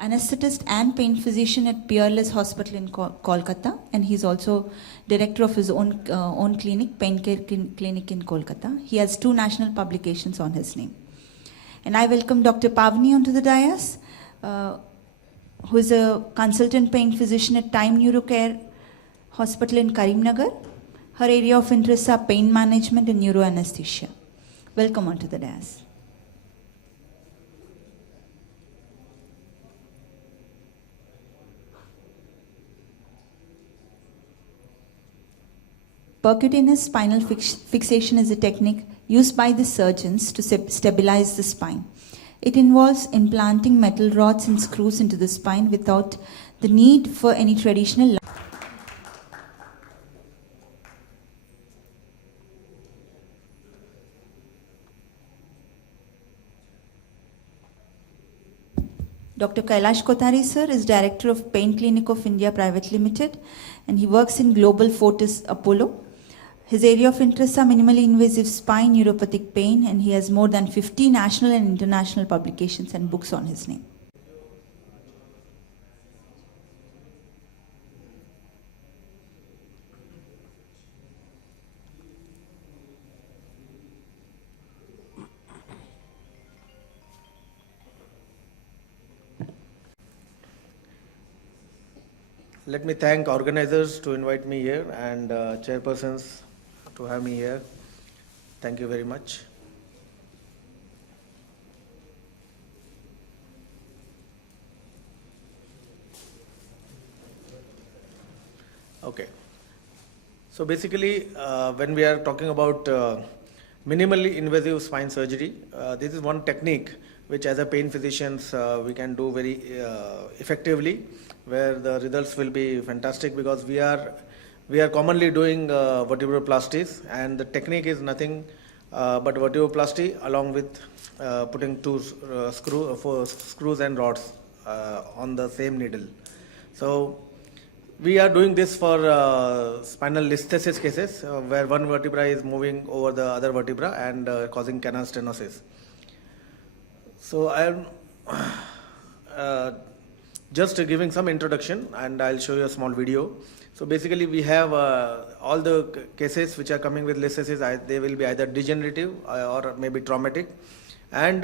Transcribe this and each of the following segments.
anesthetist and pain physician at Peerless Hospital in Kolkata, and he's also director of his own clinic, Pain Care Clinic in Kolkata. He has 2 national publications on his name. And I welcome Dr. Pavni onto the dais, who is a consultant pain physician at Time Neurocare Hospital in Karimnagar. Her area of interest are pain management and neuroanesthesia. Welcome onto the dais. Percutaneous spinal fixation is a technique used by the surgeons to stabilize the spine. It involves implanting metal rods and screws into the spine without the need for any traditional. Dr. Kailash Kothari sir is Director of Pain Clinic of India Private Limited, and he works in Global Fortis Apollo. His area of interest are minimally invasive spine, neuropathic pain, and he has more than 50 national and international publications and books on his name. Let me thank organizers to invite me here and chairpersons to have me here. Thank you very much. Okay. So basically, when we are talking about minimally invasive spine surgery, this is one technique which as a pain physicians we can do very effectively, where the results will be fantastic, because we are commonly doing vertebroplasties, and the technique is nothing but vertebroplasty along with putting 2 screws and rods on the same needle. So we are doing this for spinal listhesis cases where one vertebra is moving over the other vertebra and causing canal stenosis. So I am just giving some introduction, and I'll show you a small video. So basically we have all the cases which are coming with listhesis, they will be either degenerative or maybe traumatic, and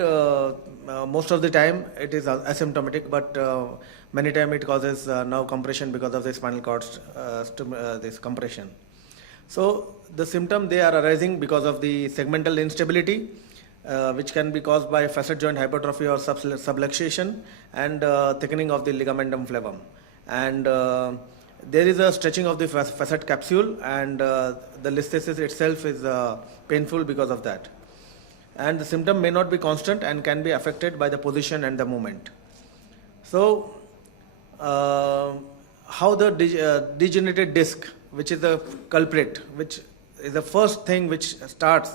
most of the time it is asymptomatic, but many times it causes nerve compression because of the spinal cord this compression. So the symptom, they are arising because of the segmental instability, which can be caused by facet joint hypertrophy or subluxation and thickening of the ligamentum flavum. And there is a stretching of the facet capsule, and the listhesis itself is painful because of that. And the symptom may not be constant and can be affected by the position and the movement. So how the degenerated disc, which is the culprit, which is the first thing which starts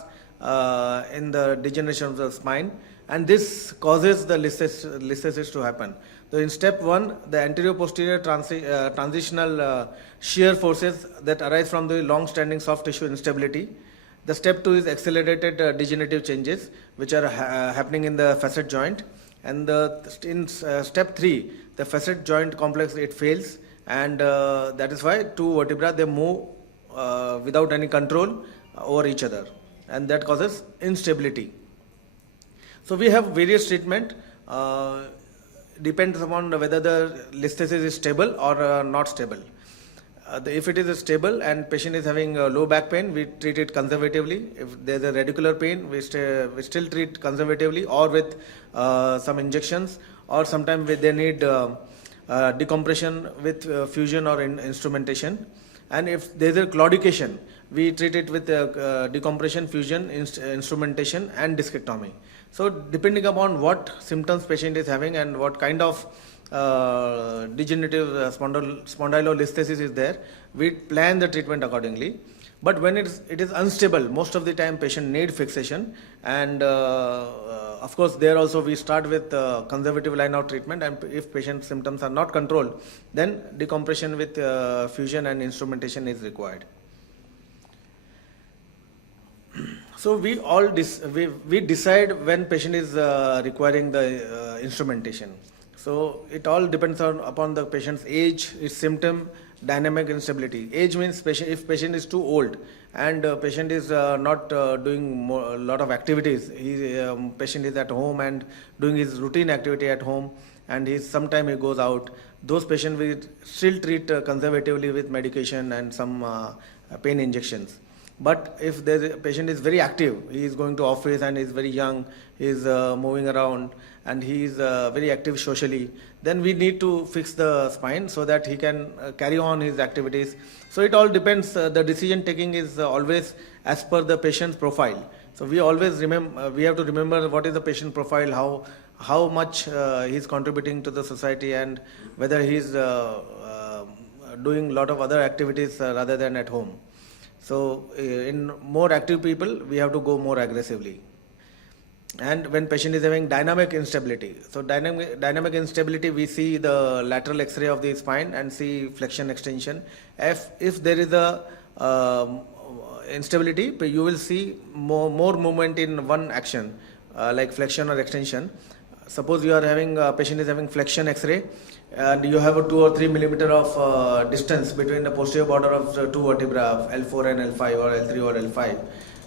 in the degeneration of the spine, and this causes the listhesis to happen. So in step 1, the anterior-posterior transitional shear forces that arise from the long-standing soft tissue instability. The step 2 is accelerated degenerative changes which are happening in the facet joint, and in step 3, the facet joint complex, it fails, and that is why 2 vertebrae, they move without any control over each other, and that causes instability. So we have various treatment, depends upon whether the listhesis is stable or not stable. If it is stable and patient is having low back pain, we treat it conservatively. If there is a radicular pain, we still treat conservatively or with some injections, or sometimes they need decompression with fusion or instrumentation. And if there is a claudication, we treat it with decompression, fusion, instrumentation and discectomy. So depending upon what symptoms patient is having and what kind of degenerative spondylolisthesis is there, we plan the treatment accordingly. But when it is unstable, most of the time patient need fixation, and of course there also we start with conservative line of treatment, and if patient symptoms are not controlled, then decompression with fusion and instrumentation is required. So we decide when patient is requiring the instrumentation. So it all depends upon the patient's age, its symptom, dynamic instability. Age means if patient is too old and patient is not doing a lot of activities, patient is at home and doing his routine activity at home, and sometime he goes out, those patients will still treat conservatively with medication and some pain injections. But if the patient is very active, he is going to office and is very young, he is moving around and he is very active socially, then we need to fix the spine so that he can carry on his activities. So it all depends. The decision taking is always as per the patient's profile. So we always we have to remember what is the patient profile, how much he is contributing to the society, and whether he is doing a lot of other activities rather than at home. So in more active people, we have to go more aggressively. And when patient is having dynamic instability, so dynamic instability, we see the lateral X-ray of the spine and see flexion extension. If there is a instability, you will see more movement in one action, like flexion or extension. Suppose you are having patient is having flexion X-ray, and you have a 2 or 3 millimeter of distance between the posterior border of the two vertebrae of L4 and L5 or L3 or L5.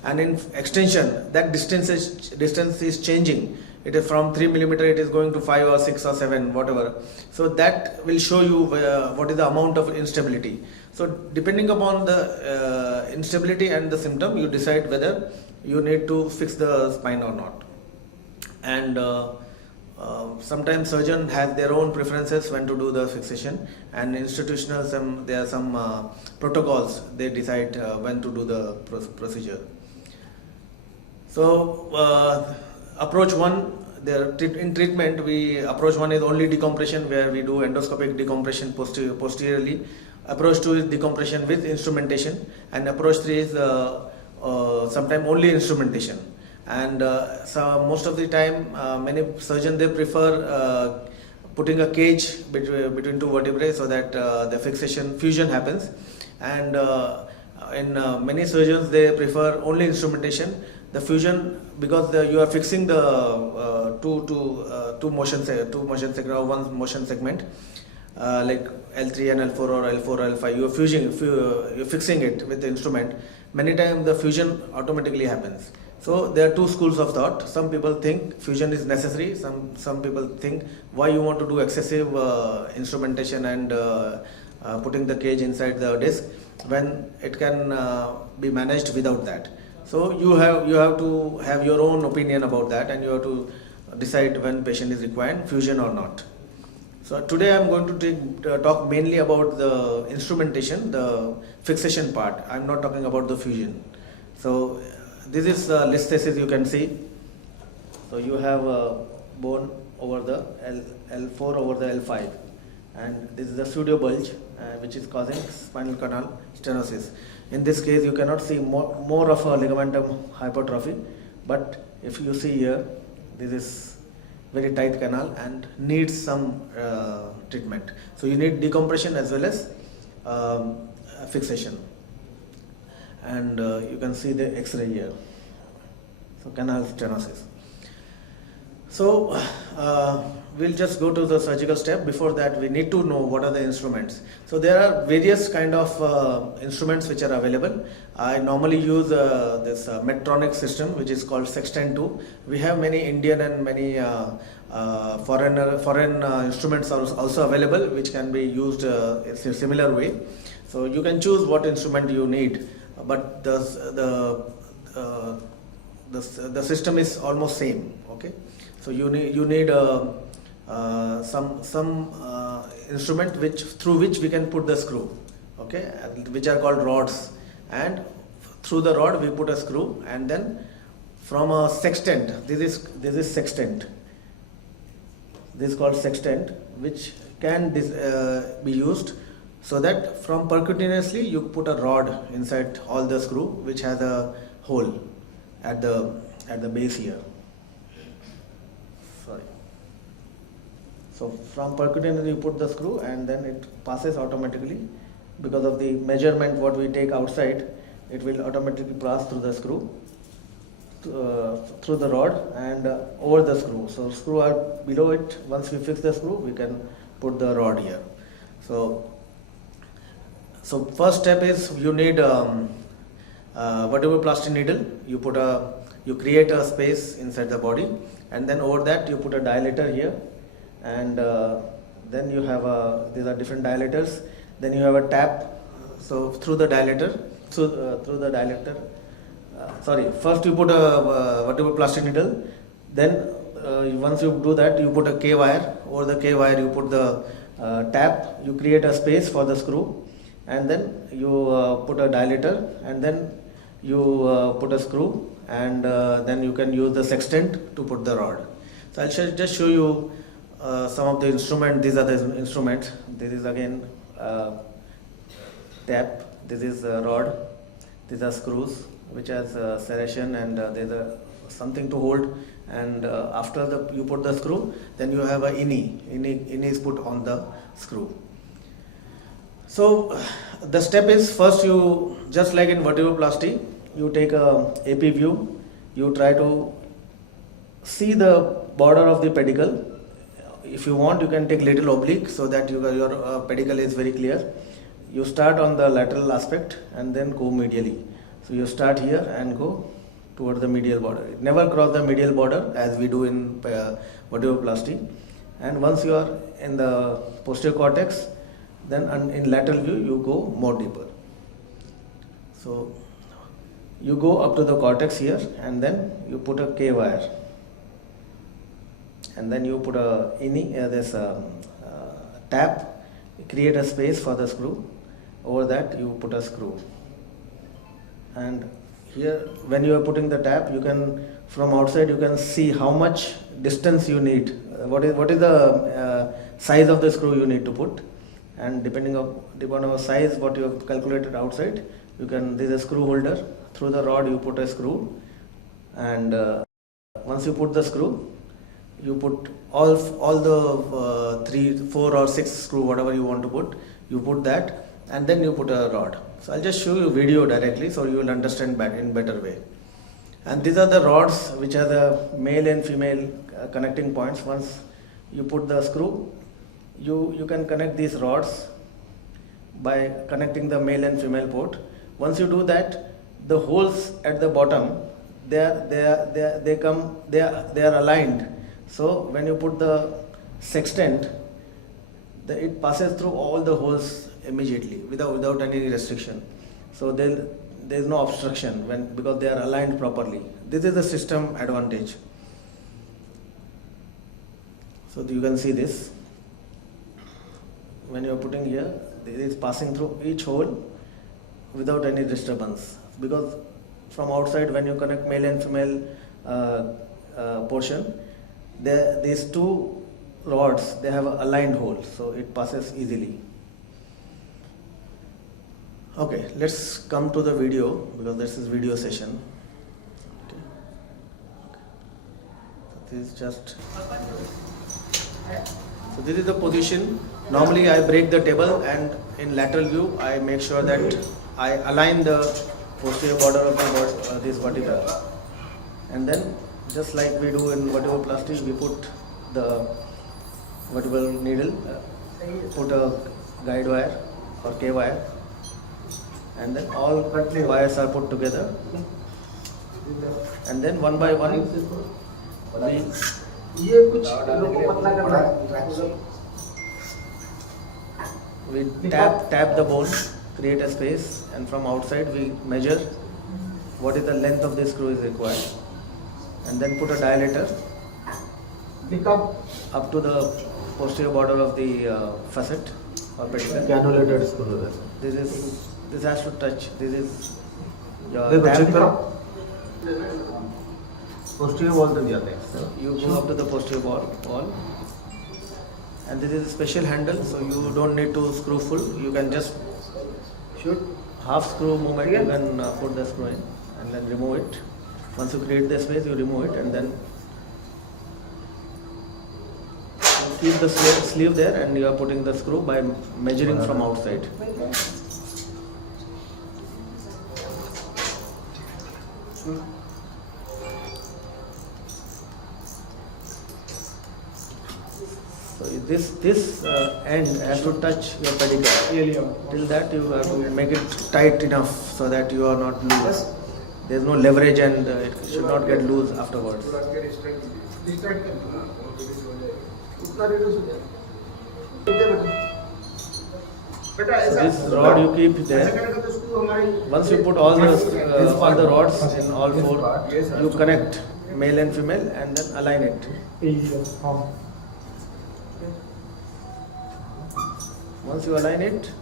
And in extension, that distance is changing. It is from 3 millimeter, it is going to 5 or 6 or 7, whatever. So that will show you what is the amount of instability. So depending upon the instability and the symptom, you decide whether you need to fix the spine or not. And sometimes surgeon has their own preferences when to do the fixation, and institutional, there are some protocols, they decide when to do the procedure. So approach one, in treatment, approach one is only decompression, where we do endoscopic decompression posteriorly. Approach 2 is decompression with instrumentation, and approach 3 is sometimes only instrumentation. And so most of the time, many surgeons, they prefer putting a cage between two vertebrae so that the fixation fusion happens. And in many surgeons, they prefer only instrumentation. The fusion, because you are fixing the two motion segment or one motion segment, like L3 and L4 or L4 or L5, you're fixing it with the instrument. Many times the fusion automatically happens. So there are two schools of thought. Some people think fusion is necessary. Some people think, why you want to do excessive instrumentation and putting the cage inside the disc when it can be managed without that. So you have to have your own opinion about that, and you have to decide when patient is required fusion or not. So today I am going to talk mainly about the instrumentation, the fixation part. I am not talking about the fusion. So this is listhesis, you can see. So you have a bone over the L4 over the L5, and this is the pseudo bulge which is causing spinal canal stenosis. In this case, you cannot see more of a ligamentum hypertrophy, but if you see here, this is very tight canal and needs some treatment. So you need decompression as well as fixation. And you can see the X-ray here. So canal stenosis. So we'll just go to the surgical step. Before that, we need to know what are the instruments. So there are various kind of instruments which are available. I normally use this Medtronic system, which is called Sextant 2. We have many Indian and many foreign instruments are also available, which can be used in a similar way. So you can choose what instrument you need, but the system is almost same. Okay. So you need some instrument through which we can put the screw, okay, which are called rods, and through the rod we put a screw, and then from a sextant, this is sextant. This is called sextant, which can be used so that from percutaneously you put a rod inside all the screw, which has a hole at the base here. So from percutaneous you put the screw, and then it passes automatically. Because of the measurement what we take outside, it will automatically pass through the screw. through the rod and over the screw. So screw are below it. Once we fix the screw, we can put the rod here. So first step is you need vertebroplasty needle. You create a space inside the body, and then over that you put a dilator here, and then you have these are different dilators. Then you have a tap. So through the dilator, first you put a vertebroplasty needle. Then once you do that, you put a K wire. Over the K wire, you put the tap. You create a space for the screw, and then you put a dilator, and then you put a screw, and then you can use the sextant to put the rod. So I'll just show you some of the instruments. These are the instruments. This is again tap. This is a rod. These are screws which has serration, and there's something to hold. And after you put the screw, then you have a ini. Ini is put on the screw. So the step is, first you, just like in vertebroplasty, you take a AP view. You try to see the border of the pedicle. If you want, you can take little oblique so that your pedicle is very clear. You start on the lateral aspect and then go medially. So you start here and go toward the medial border. Never cross the medial border as we do in vertebroplasty. And once you are in the posterior cortex, then in lateral view you go more deeper. So you go up to the cortex here, and then you put a K wire, and then you put a this tap, create a space for the screw. Over that you put a screw, and here when you are putting the tap, you can, from outside you can see how much distance you need. What is the size of the screw you need to put, and depending on the size what you have calculated outside, you can, this is a screw holder. Through the rod you put a screw, and once you put the screw, you put all the 3, 4 or 6 screw, whatever you want to put, you put that, and then you put a rod. So I'll just show you video directly so you will understand in better way. And these are the rods which are the male and female connecting points. Once you put the screw, you can connect these rods by connecting the male and female port. Once you do that, the holes at the bottom, they are aligned. So when you put the sextant, it passes through all the holes immediately without any restriction. So there is no obstruction because they are aligned properly. This is the system advantage. So you can see this. When you are putting here, it is passing through each hole without any disturbance. Because from outside, when you connect male and female portion, these two rods, they have aligned holes, so it passes easily. Okay, let's come to the video, because this is video session. Okay. So this is just. So this is the position. Normally I break the table, and in lateral view I make sure that I align the posterior border of this vertebra, and then just like we do in vertebroplasty, we put the vertebral needle, put a guide wire or K wire, and then all wires are put together, and then one by one we tap the bone, create a space, and from outside we measure what is the length of the screw is required, and then put a dilator up to the posterior border of the facet or pedicle. Cannulated screw. This has to touch. This is your tap. Posterior wall तक जाते हैं. So you go up to the posterior wall, and this is a special handle, so you don't need to screw full. You can just shoot half screw movement. You can put the screw in and then remove it. Once you create the space, you remove it, and then you keep the sleeve there, and you are putting the screw by measuring from outside. this end has to touch your pedicle. Till that you have to make it tight enough so that you are not loose. There is no leverage and it should not get loose afterwards. So this rod you keep there. Once you put all the rods in all four, you connect male and female and then align it. Once you align it,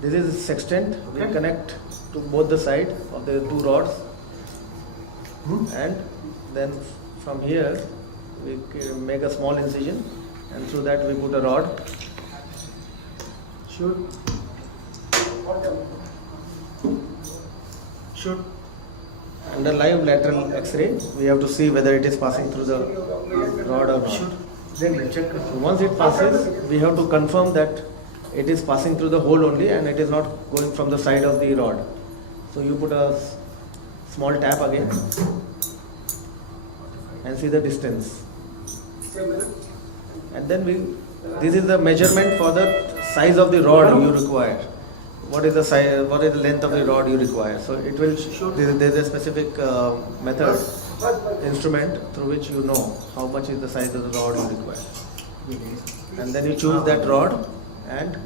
this is the sextant. We connect to both the side of the two rods, and then from here we make a small incision, and through that we put a rod. Should under live lateral X-ray, we have to see whether it is passing through the rod or not. Then check. Once it passes, we have to confirm that it is passing through the hole only and it is not going from the side of the rod. So you put a small tap again and see the distance. And then this is the measurement for the size of the rod you require. What is the size? What is the length of the rod you require? So it will. There is a specific method, instrument through which you know how much is the size of the rod you require. And then you choose that rod and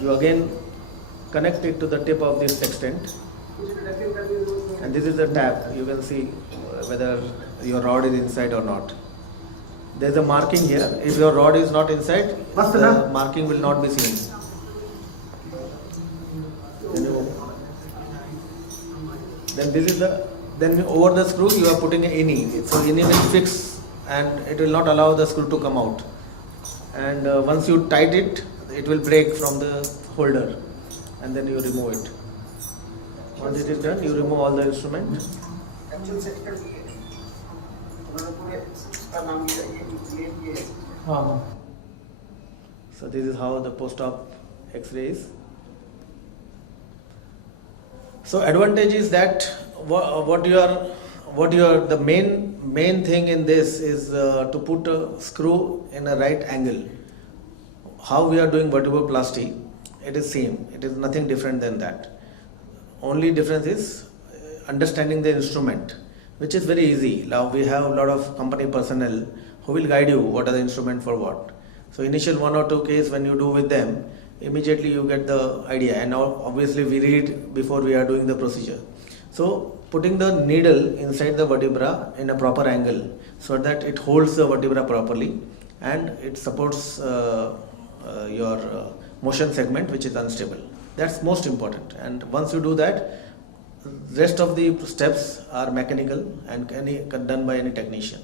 you again connect it to the tip of this sextant. And this is the tap. You can see whether your rod is inside or not. There is a marking here. If your rod is not inside, the marking will not be seen. Then this is then over the screw you are putting an ini. So ini will fix and it will not allow the screw to come out. And once you tight it, it will break from the holder, and then you remove it. Once it is done, you remove all the instrument. So this is how the post-op X-ray is. So advantage is that the main thing in this is to put a screw in a right angle. How we are doing vertebroplasty, it is same. It is nothing different than that. Only difference is understanding the instrument, which is very easy. Now we have a lot of company personnel who will guide you what are the instrument for what. So initial 1 or 2 case when you do with them, immediately you get the idea, and now obviously we read before we are doing the procedure. So putting the needle inside the vertebra in a proper angle so that it holds the vertebra properly and it supports your motion segment which is unstable. That's most important, and once you do that, rest of the steps are mechanical and done by any technician.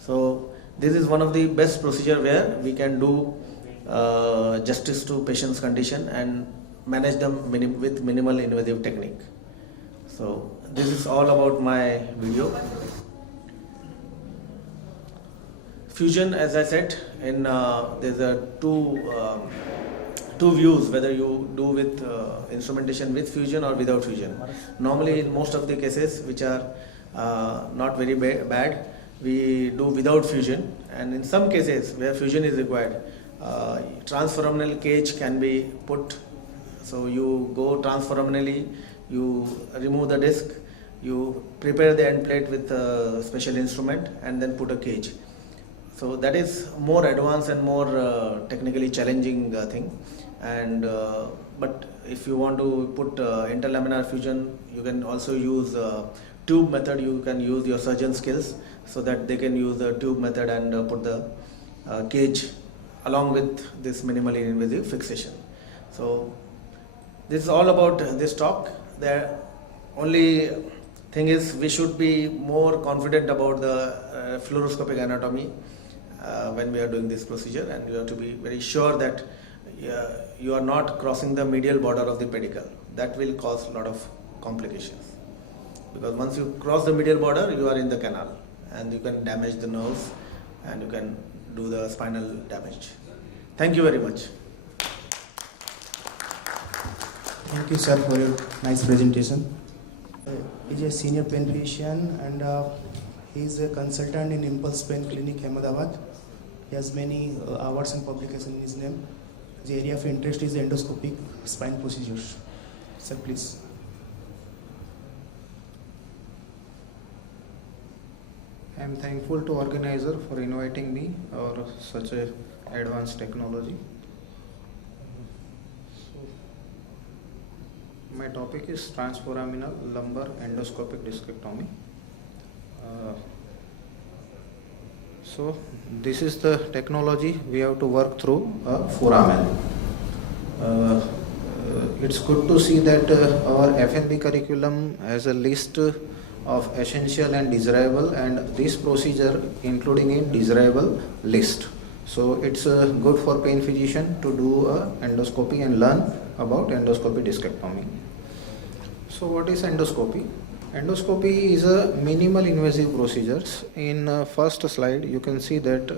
So this is one of the best procedure where we can do justice to patient's condition and manage them with minimal invasive technique. So this is all about my video. Fusion, as I said, there's a two views, whether you do with instrumentation with fusion or without fusion. Normally in most of the cases which are not very bad, we do without fusion, and in some cases where fusion is required, transforaminal cage can be put. So you go transforaminally, you remove the disc, you prepare the end plate with a special instrument and then put a cage. So that is more advanced and more technically challenging thing. And but if you want to put interlaminar fusion, you can also use tube method. You can use your surgeon skills so that they can use the tube method and put the cage along with this minimally invasive fixation. So this is all about this talk. The only thing is we should be more confident about the fluoroscopic anatomy when we are doing this procedure, and you have to be very sure that you are not crossing the medial border of the pedicle. That will cause a lot of complications, because once you cross the medial border, you are in the canal and you can damage the nerves and you can do the spinal damage. Thank you very much. Thank you, sir, for your nice presentation. He's a senior pain physician, and He is a consultant in Impulse Pain Clinic, Ahmedabad. He has many awards and publications in his name. The area of interest is endoscopic spine procedures. Sir, please. I am thankful to organizer for inviting me or such a advanced technology. My topic is transforaminal lumbar endoscopic discectomy. So this is the technology we have to work through foramen. It's good to see that our FNB curriculum has a list of essential and desirable, and this procedure including in desirable list. So it's good for pain physician to do endoscopy and learn about endoscopy discectomy. So what is endoscopy? Endoscopy is a minimal invasive procedures. In first slide you can see that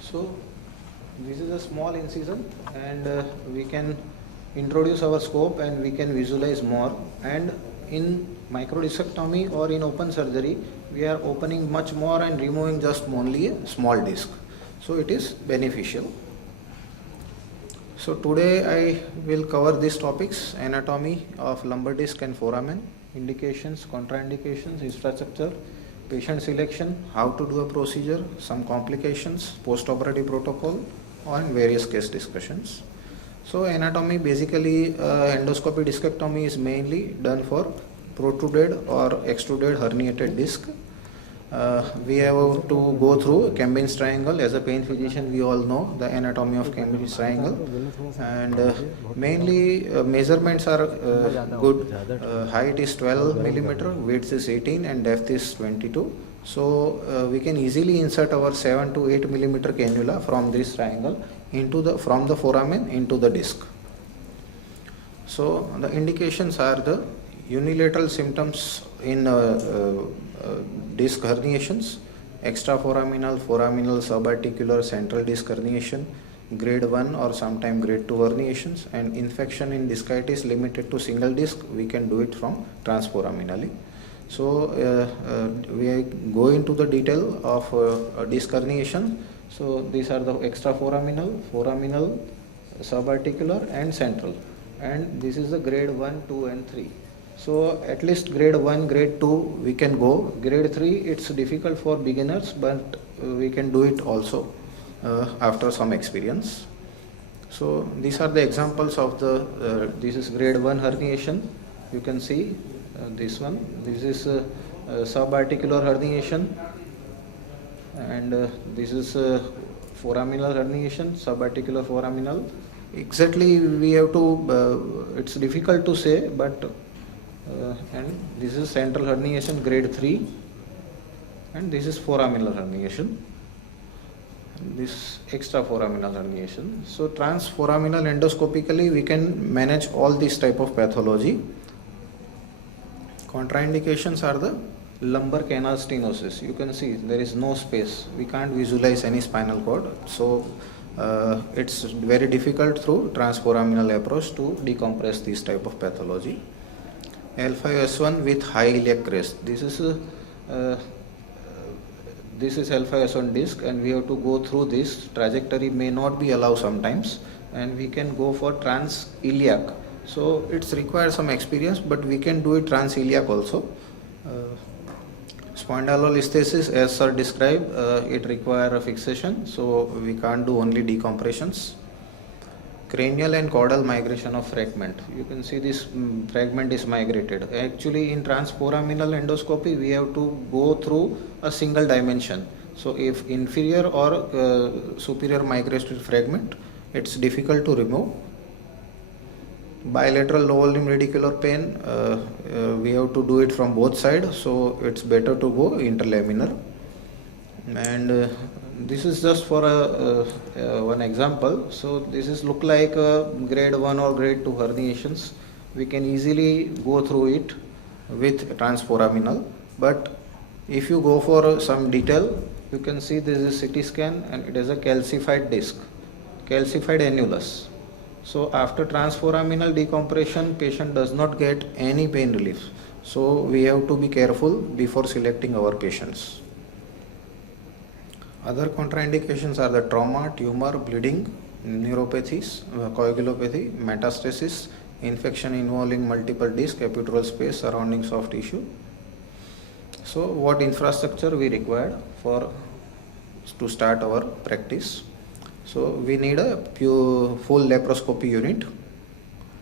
so this is a small incision, and we can introduce our scope and we can visualize more. And in microdiscectomy or in open surgery, we are opening much more and removing just only a small disc. So it is beneficial. So today I will cover these topics: anatomy of lumbar disc and foramen, indications, contraindications, infrastructure, patient selection, how to do a procedure, some complications, post-operative protocol, and various case discussions. So anatomy, basically endoscopy discectomy is mainly done for protruded or extruded herniated disc. We have to go through Cambridge triangle. As a pain physician, we all know the anatomy of Cambridge triangle, and mainly measurements are good. Height is 12 millimeter, width is 18, and depth is 22. So we can easily insert our 7 to 8 millimeter cannula from this triangle into from the foramen into the disc. So the indications are the unilateral symptoms in disc herniations: extraforaminal, foraminal, subarticular, central disc herniation, grade 1 or sometime grade 2 herniations, and infection in discitis limited to single disc, we can do it from transforaminally. So we go into the detail of disc herniation. So these are the extraforaminal, foraminal, subarticular, and central, and this is the grade 1, 2 and 3. So at least grade 1, grade 2 we can go. Grade 3 it's difficult for beginners, but we can do it also after some experience. So these are the examples of the this is grade 1 herniation. You can see this one. This is subarticular herniation, and this is foraminal herniation, subarticular foraminal. Exactly we have to it's difficult to say, but and this is central herniation grade 3, and this is foraminal herniation, and this extraforaminal herniation. So transforaminal endoscopically we can manage all this type of pathology. Contraindications are the lumbar canal stenosis. You can see there is no space. We can't visualize any spinal cord. So it's very difficult through transforaminal approach to decompress this type of pathology. L5S1 with high iliac crest. This is L5S1 disc, and we have to go through this. Trajectory may not be allowed sometimes, and we can go for trans iliac. So it's required some experience, but we can do it trans iliac also. Spondylolisthesis, as sir described, it requires a fixation, so we can't do only decompressions. Cranial and caudal migration of fragment. You can see this fragment is migrated. Actually in transforaminal endoscopy we have to go through a single dimension. So if inferior or superior migrated fragment, it's difficult to remove. Bilateral lower limb radicular pain, we have to do it from both sides, so it's better to go interlaminar. And this is just for one example. So this is look like grade 1 or grade 2 herniations. We can easily go through it with transforaminal, but if you go for some detail, You can see this is a CT scan and it is a calcified disc, calcified annulus. So after transforaminal decompression, patient does not get any pain relief. So we have to be careful before selecting our patients. Other contraindications are the trauma, tumor, bleeding, neuropathies, coagulopathy, metastasis, infection involving multiple disc, epidural space, surrounding soft tissue. So what infrastructure we require to start our practice? So we need a full laparoscopy unit,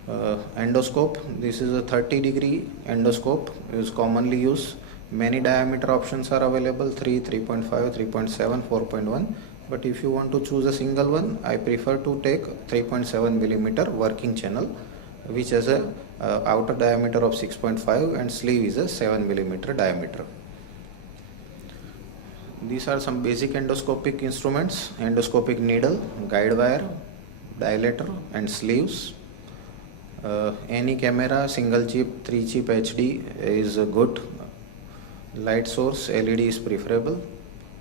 endoscope. This is a 30-degree endoscope, is commonly used. Many diameter options are available, 3, 3.5, 3.7, 4.1. But if you want to choose a single one, I prefer to take 3.7 millimeter working channel, which has a outer diameter of 6.5 and sleeve is a 7 millimeter diameter. These are some basic endoscopic instruments: endoscopic needle, guide wire, dilator and sleeves. Any camera, single chip, 3 chip HD is good. Light source, LED is preferable.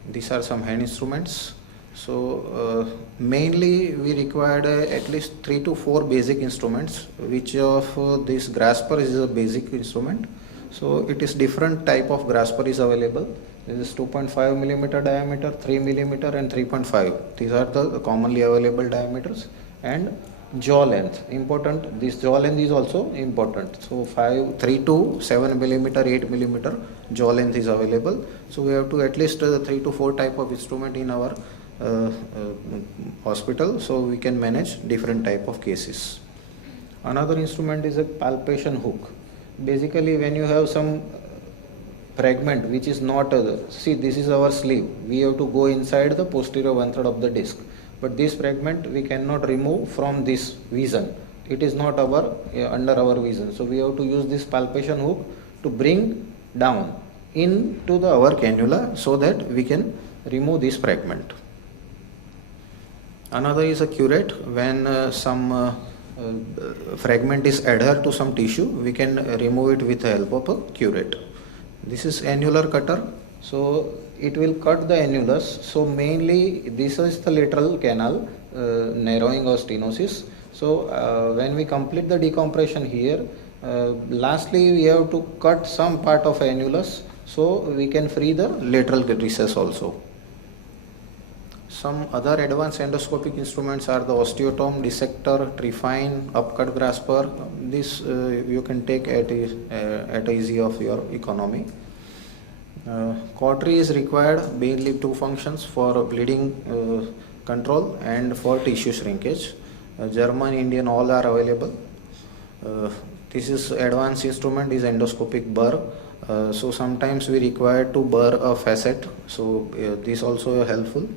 These are some hand instruments. So mainly we required at least 3 to 4 basic instruments. Which of this grasper is a basic instrument? So it is different type of grasper is available. This is 2.5 millimeter diameter, 3 millimeter and 3.5. These are the commonly available diameters. And jaw length, important. This jaw length is also important. So 3 to 7 millimeter, 8 millimeter jaw length is available. So we have to at least 3 to 4 type of instrument in our hospital, so we can manage different type of cases. Another instrument is a palpation hook. Basically, when you have some fragment which is not see, this is our sleeve, we have to go inside the posterior 1/3 of the disc, but this fragment we cannot remove from this vision. It is not our under our vision, so we have to use this palpation hook to bring down into our cannula so that we can remove this fragment. Another is a curette. When some fragment is adhered to some tissue, we can remove it with the help of a curette. This is annular cutter, so it will cut the annulus. So mainly this is the lateral canal, narrowing or stenosis. So when we complete the decompression here, lastly we have to cut some part of annulus so we can free the lateral recess also. Some other advanced endoscopic instruments are the osteotome, dissector, trephine, upcut grasper. This you can take at easy of your economy. Cautery is required mainly 2 functions: for bleeding control and for tissue shrinkage. German, Indian, all are available. This is advanced instrument is endoscopic burr. So sometimes we require to burr a facet. So this also helpful.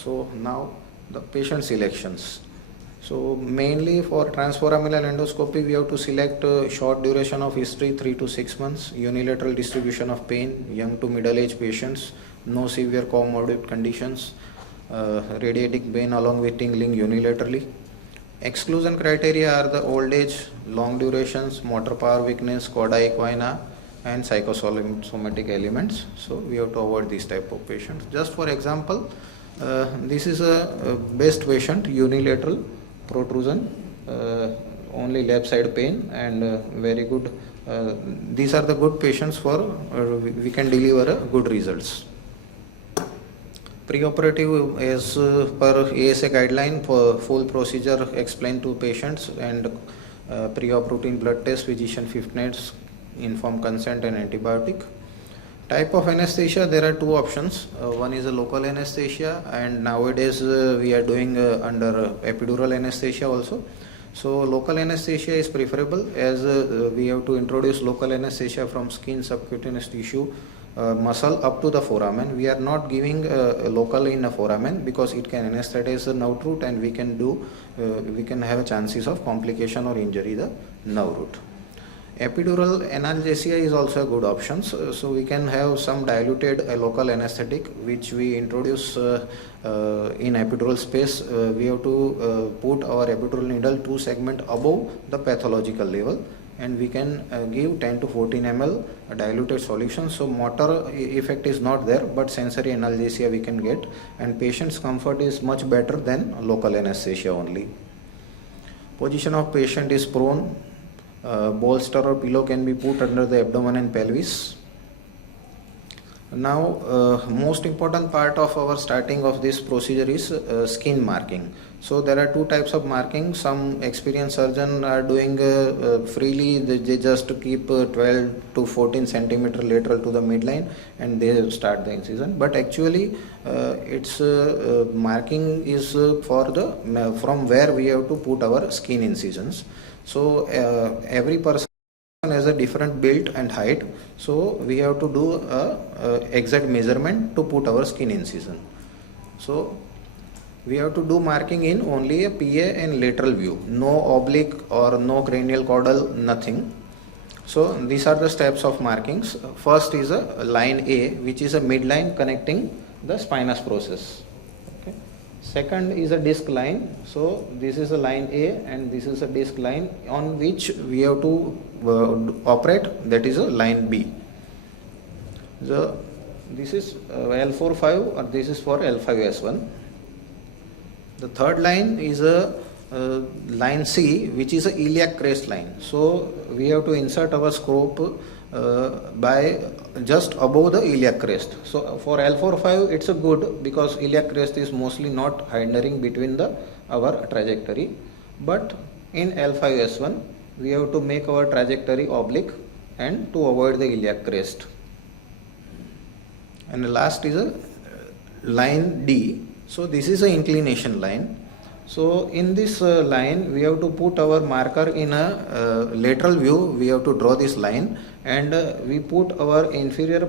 So now the patient selections. So mainly for transforaminal endoscopy, we have to select short duration of history, 3 to 6 months, unilateral distribution of pain, young to middle age patients, no severe comorbid conditions, radiating pain along with tingling unilaterally. Exclusion criteria are the old age, long durations, motor power weakness, cauda equina, and psychosomatic elements. So we have to avoid this type of patients. Just for example, this is a best patient, unilateral protrusion, only left side pain, and very good. These are the good patients for we can deliver good results. Preoperative, as per ASA guideline, for full procedure explained to patients, and pre-op routine blood test, physician fitness, informed consent and antibiotic. Type of anesthesia, there are 2 options. One is a local anesthesia, and nowadays we are doing under epidural anesthesia also. So local anesthesia is preferable, as we have to introduce local anesthesia from skin, subcutaneous tissue, muscle up to the foramen. We are not giving local in a foramen because it can anesthetize the nerve root, and we can have chances of complication or injury the nerve root. Epidural analgesia is also a good option. So we can have some diluted local anesthetic which we introduce in epidural space. We have to put our epidural needle 2 segment above the pathological level, and we can give 10 to 14 ml diluted solution. So motor effect is not there, but sensory analgesia we can get, and patient's comfort is much better than local anesthesia only. Position of patient is prone. Bolster or pillow can be put under the abdomen and pelvis. Now, most important part of our starting of this procedure is skin marking. So there are two types of marking. Some experienced surgeon are doing freely. They just keep 12 to 14 centimeter lateral to the midline and they start the incision. But actually, its marking is for the from where we have to put our skin incisions. So every person has a different build and height, so we have to do a exact measurement to put our skin incision. So we have to do marking in only a PA and lateral view, no oblique or no cranial caudal, nothing. So these are the steps of markings. First is a line A, which is a midline connecting the spinous process. Okay. Second is a disc line. So this is a line A and this is a disc line on which we have to operate, that is a line B. This is L45 or this is for L5S1. The third line is a line C, which is a iliac crest line. So we have to insert our scope by just above the iliac crest. So for L45 it's a good because iliac crest is mostly not hindering between our trajectory. But in L5S1 we have to make our trajectory oblique and to avoid the iliac crest. And the last is a line D. So this is an inclination line. So in this line we have to put our marker in a lateral view. We have to draw this line and we put our inferior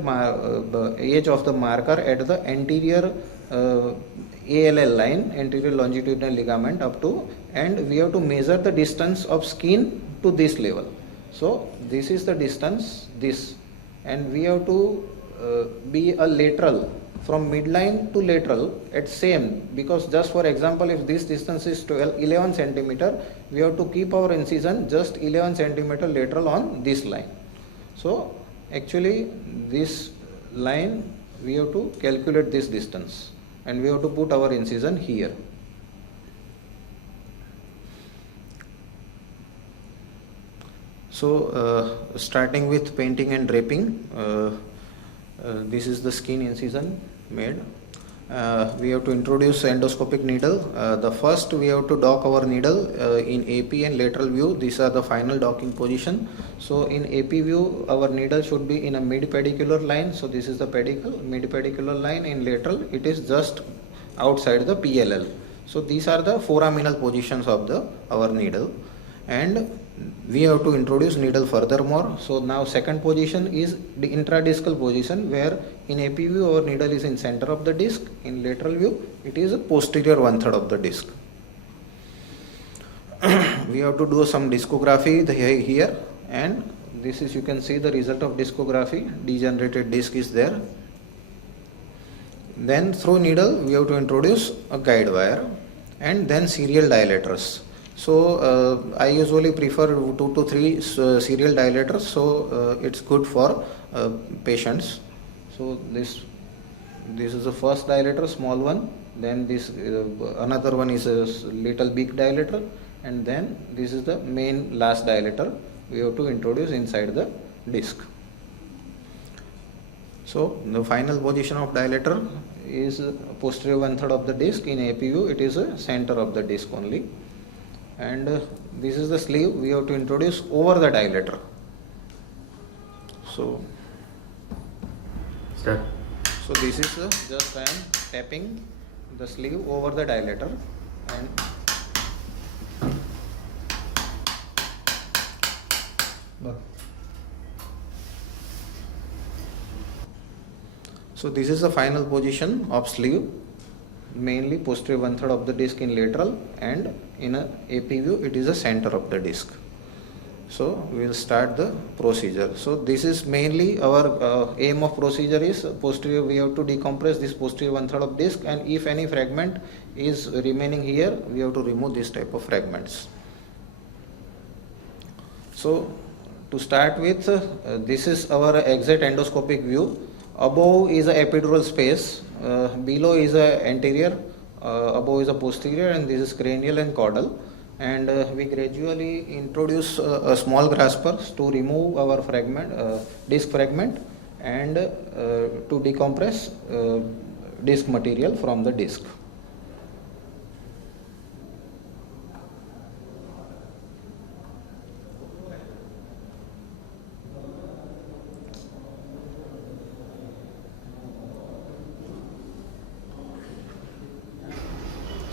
edge of the marker at the anterior ALL line, anterior longitudinal ligament up to, and we have to measure the distance of skin to this level. So this is the distance, this, and we have to be a lateral from midline to lateral at same, because just for example if this distance is 11 centimeter, we have to keep our incision just 11 centimeter lateral on this line. So actually this line we have to calculate this distance and we have to put our incision here. So starting with painting and draping, this is the skin incision made. We have to introduce endoscopic needle. The first we have to dock our needle in AP and lateral view. These are the final docking position. So in AP view our needle should be in a mid pedicular line. So this is the pedicle, mid pedicular line. In lateral it is just outside the PLL. So these are the foraminal positions of our needle, and we have to introduce needle furthermore. So now second position is the intradiscal position, where in AP view our needle is in center of the disc, in lateral view it is a posterior 1/3 of the disc. We have to do some discography here, and this is, you can see the result of discography. Degenerated disc is there. Then through needle we have to introduce a guide wire and then serial dilators. So I usually prefer 2 to 3 serial dilators, so it's good for patients. So this is the first dilator, small one, then this another one is a little big dilator, and then this is the main last dilator we have to introduce inside the disc. So the final position of dilator is posterior 1/3 of the disc. In AP view it is a center of the disc only. And this is the sleeve we have to introduce over the dilator. So Start. So this is just I am tapping the sleeve over the dilator, and so this is the final position of sleeve, mainly posterior 1/3 of the disc in lateral, and in a AP view it is the center of the disc. So we will start the procedure. So this is mainly our aim of procedure is posterior. We have to decompress this posterior 1/3 of disc, and if any fragment is remaining here, we have to remove this type of fragments. So To start with, this is our exact endoscopic view. Above is a epidural space, below is a anterior, above is a posterior, and this is cranial and caudal. And we gradually introduce a small graspers to remove our fragment, disc fragment, and to decompress disc material from the disc.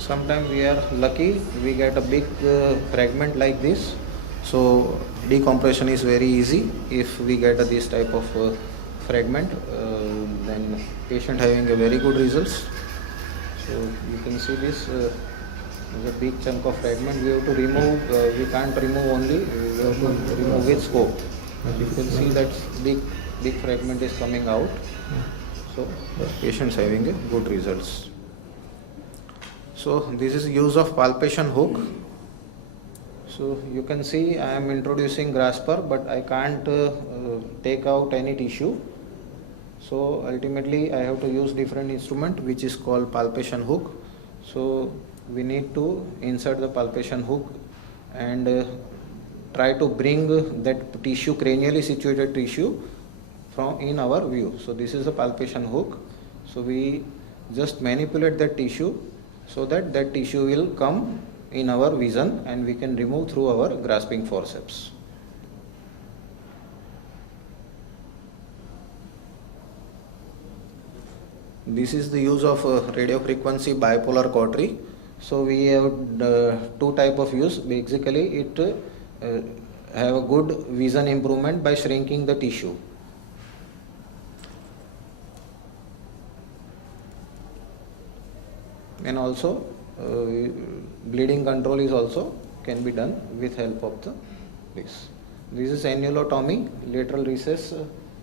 Sometimes we are lucky, we get a big fragment like this. So decompression is very easy. If we get this type of fragment, then patient having a very good results. So you can see this is a big chunk of fragment. We have to remove. We can't remove only. We have to remove with scope. You can see that big fragment is coming out. So patients having a good results. So this is use of palpation hook. So you can see I am introducing grasper, but I can't take out any tissue. So ultimately I have to use different instrument which is called palpation hook. So we need to insert the palpation hook and try to bring that tissue, cranially situated tissue, from in our view. So this is a palpation hook. So we just manipulate that tissue so that that tissue will come in our vision and we can remove through our grasping forceps. This is the use of radio frequency bipolar cautery. So we have two type of use. Basically it have a good vision improvement by shrinking the tissue. And also bleeding control is also can be done with help of this. This is annulotomy, lateral recess.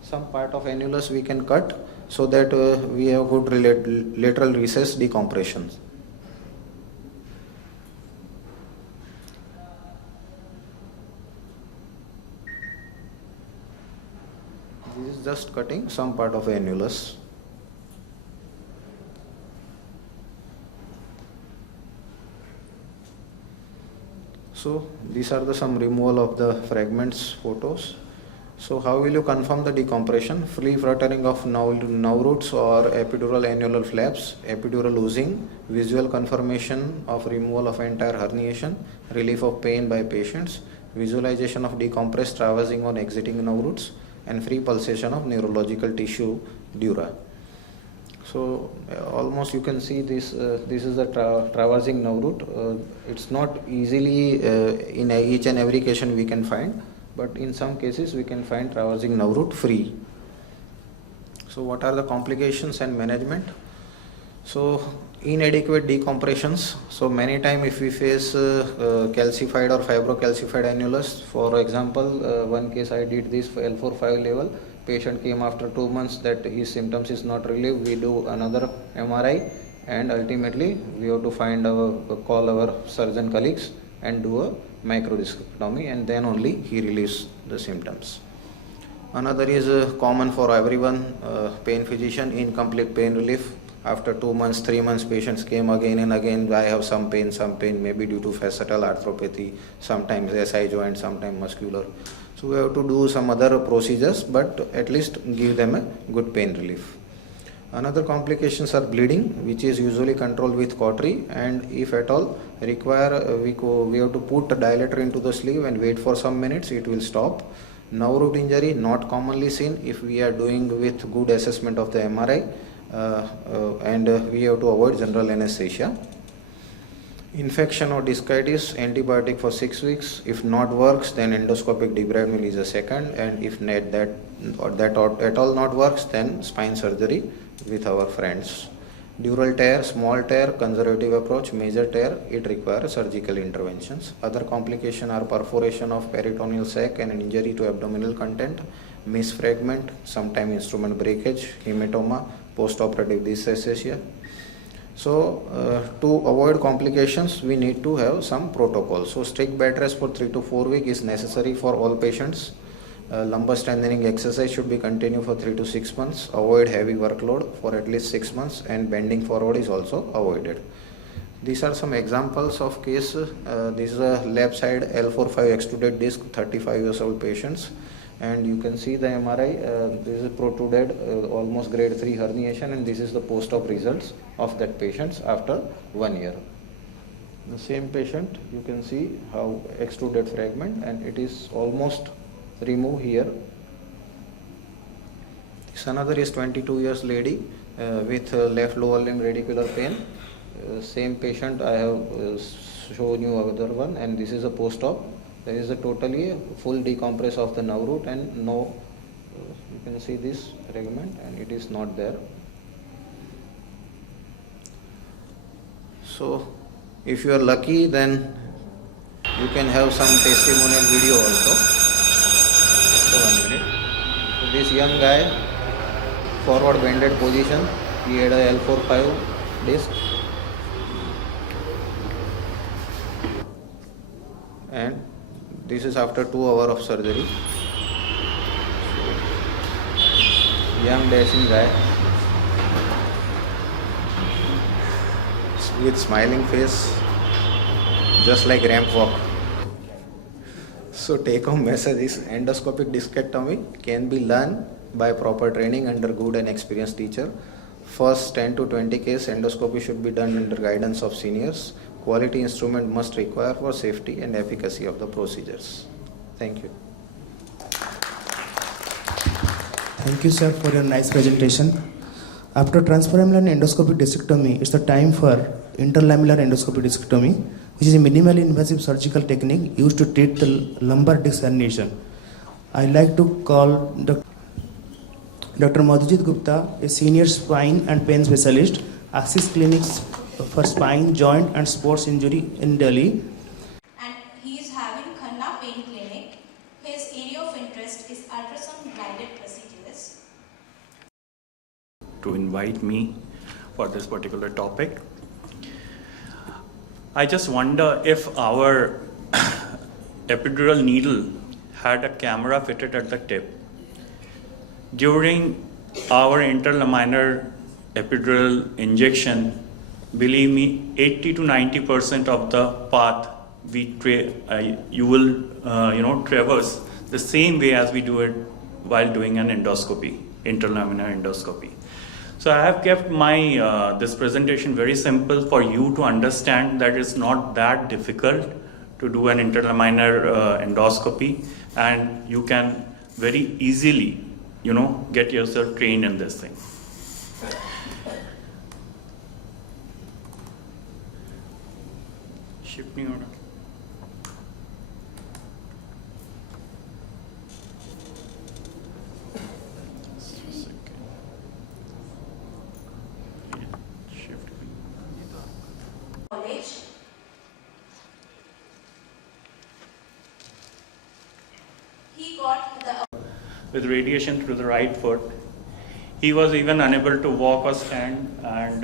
Some part of annulus we can cut so that we have good lateral recess decompression. This is just cutting some part of annulus. So these are the some removal of the fragments photos. So how will you confirm the decompression? Free fluttering of nerve roots or epidural annular flaps, epidural oozing, visual confirmation of removal of entire herniation, relief of pain by patients, visualization of decompressed traversing on exiting nerve roots, and free pulsation of neurological tissue dura. So almost you can see this. This is the traversing nerve root. It's not easily in each and every case we can find, but in some cases we can find traversing nerve root free. So what are the complications and management? So inadequate decompressions. So many times if we face calcified or fibrocalcified annulus, for example, one case I did this for L4-5 level. Patient came after 2 months that his symptoms is not relieved. We do another MRI and ultimately we have to call our surgeon colleagues and do a microdiscectomy, and then only he relieves the symptoms. Another is common for everyone, pain physician, incomplete pain relief. After 2 months, 3 months, patients came again and again. I have some pain, maybe due to facetal arthropathy, sometimes SI joint, sometimes muscular. So we have to do some other procedures, but at least give them a good pain relief. Another complications are bleeding, which is usually controlled with cautery, and if at all require, we have to put a dilator into the sleeve and wait for some minutes, it will stop. Nerve root injury, not commonly seen if we are doing with good assessment of the MRI, and we have to avoid general anesthesia. Infection or discitis, antibiotic for 6 weeks. If not works, then endoscopic debridement is a second, and if that at all not works, then spine surgery with our friends. Dural tear, small tear, conservative approach. Major tear, it requires surgical interventions. Other complications are perforation of peritoneal sac and an injury to abdominal content, misfragment, sometimes instrument breakage, hematoma, postoperative dysesthesia. So to avoid complications, we need to have some protocol. So strict bed rest for 3 to 4 weeks is necessary for all patients. Lumbar strengthening exercise should be continued for 3 to 6 months. Avoid heavy workload for at least 6 months, and bending forward is also avoided. These are some examples of cases. This is a left side L45 extruded disc, 35 years old patients, and you can see the MRI. This is protruded almost grade 3 herniation, and this is the post-op results of that patient after 1 year. The same patient, you can see how extruded fragment, and it is almost removed here. This another is 22 years lady with left lower limb radicular pain. Same patient I have shown you other one, and this is a post-op. There is a totally full decompress of the nerve root, and no, you can see this fragment, and it is not there. So if you are lucky, then you can have some testimonial video also. So 1 minute. So this young guy, forward bended position, he had a L45 disc, and this is after 2 hours of surgery. Young dashing guy with smiling face, just like ramp walk. So take home message is endoscopic discectomy can be learned by proper training under good and experienced teacher. First 10 to 20 case endoscopy should be done under guidance of seniors. Quality instrument must require for safety and efficacy of the procedures. Thank you. Thank you, sir, for your nice presentation. After transforaminal endoscopic discectomy, it's the time for interlaminar endoscopic discectomy, which is a minimally invasive surgical technique used to treat the lumbar disc herniation. I'd like to call Dr. Madhujit Gupta, a senior spine and pain specialist, Axis Clinics for Spine, Joint and Sports Injury in Delhi. And he is having Khanna Pain Clinic. His area of interest is ultrasound guided procedures. To invite me for this particular topic. I just wonder if our epidural needle had a camera fitted at the tip. During our interlaminar epidural injection, believe me, 80 to 90% of the path you will traverse the same way as we do it while doing an endoscopy, interlaminar endoscopy. So I have kept my this presentation very simple for you to understand that it's not that difficult to do an interlaminar endoscopy, and you can very easily, get yourself trained in this thing. Shifting order. College. He got the With radiation through the right foot. He was even unable to walk or stand, and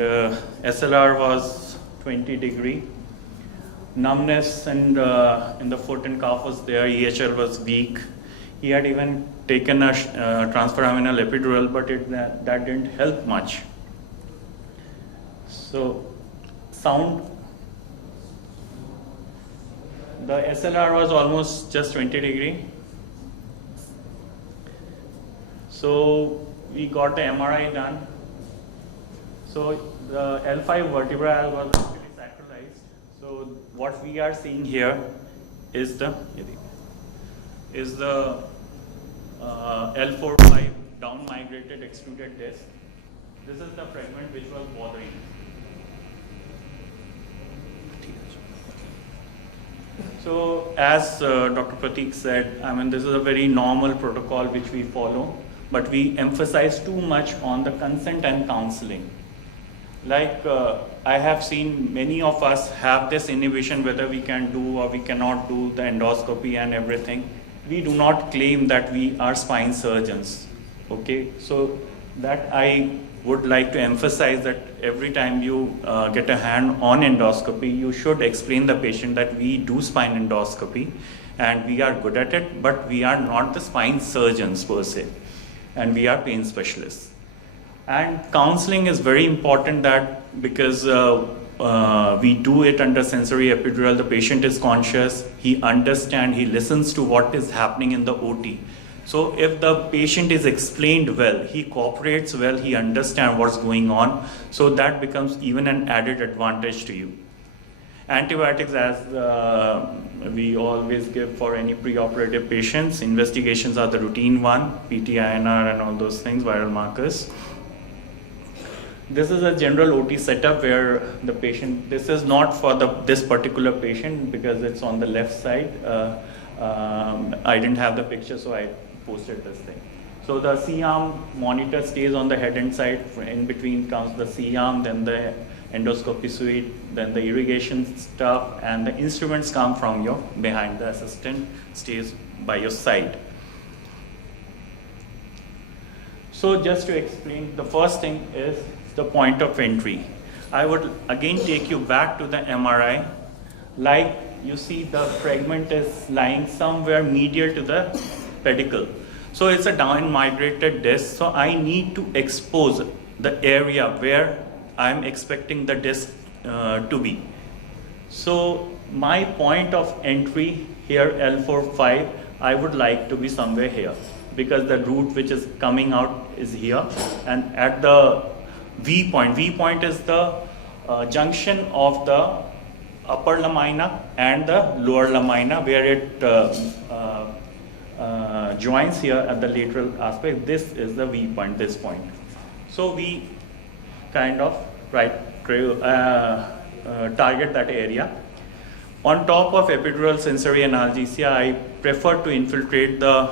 SLR was 20 degree. Numbness and in the foot and calf was there. EHL was weak. He had even taken a transforaminal epidural, but that didn't help much. So sound, the SLR was almost just 20 degree. So we got the MRI done. So the L5 vertebra was actually sacralized. So what we are seeing here is the L4-5 down migrated extruded disc. This is the fragment which was bothering. So as Dr. Pratik said, this is a very normal protocol which we follow, but we emphasize too much on the consent and counseling. Like I have seen many of us have this inhibition whether we can do or we cannot do the endoscopy and everything. We do not claim that we are spine surgeons. Okay, so that I would like to emphasize that every time you get a hand on endoscopy, you should explain the patient that we do spine endoscopy and we are good at it, but we are not the spine surgeons per se, and we are pain specialists. And counseling is very important, that because we do it under sensory epidural, the patient is conscious, he understands, he listens to what is happening in the OT. So if the patient is explained well, he cooperates well, he understands what's going on, so that becomes even an added advantage to you. Antibiotics, as we always give for any preoperative patients, investigations are the routine one, PT-INR and all those things, viral markers. This is a general OT setup where the patient, this is not for this particular patient because it's on the left side. I didn't have the picture, so I posted this thing. So the C-arm monitor stays on the head and side. In between comes the C-arm, then the endoscopy suite, then the irrigation stuff, and the instruments come from your behind. The assistant stays by your side. So just to explain, the first thing is the point of entry. I would again take you back to the MRI. Like you see, the fragment is lying somewhere medial to the pedicle. So it's a down migrated disc. So I need to expose the area where I'm expecting the disc to be. So my point of entry here, L4-5, I would like to be somewhere here, because the root which is coming out is here, and at the V point is the junction of the upper lamina and the lower lamina, where it joins here at the lateral aspect. This is the V point, this point. So we kind of target that area. On top of epidural sensory analgesia, I prefer to infiltrate the